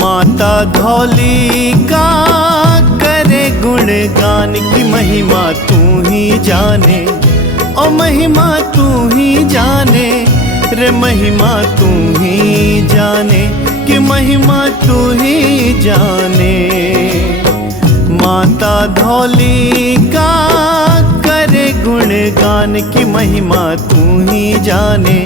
माता धौली का करे गुणगान की महिमा तू ही जाने, ओ महिमा तू ही जाने रे, महिमा तू ही जाने कि महिमा तू ही जाने। माता धौली का करे गुणगान की महिमा तू ही जाने,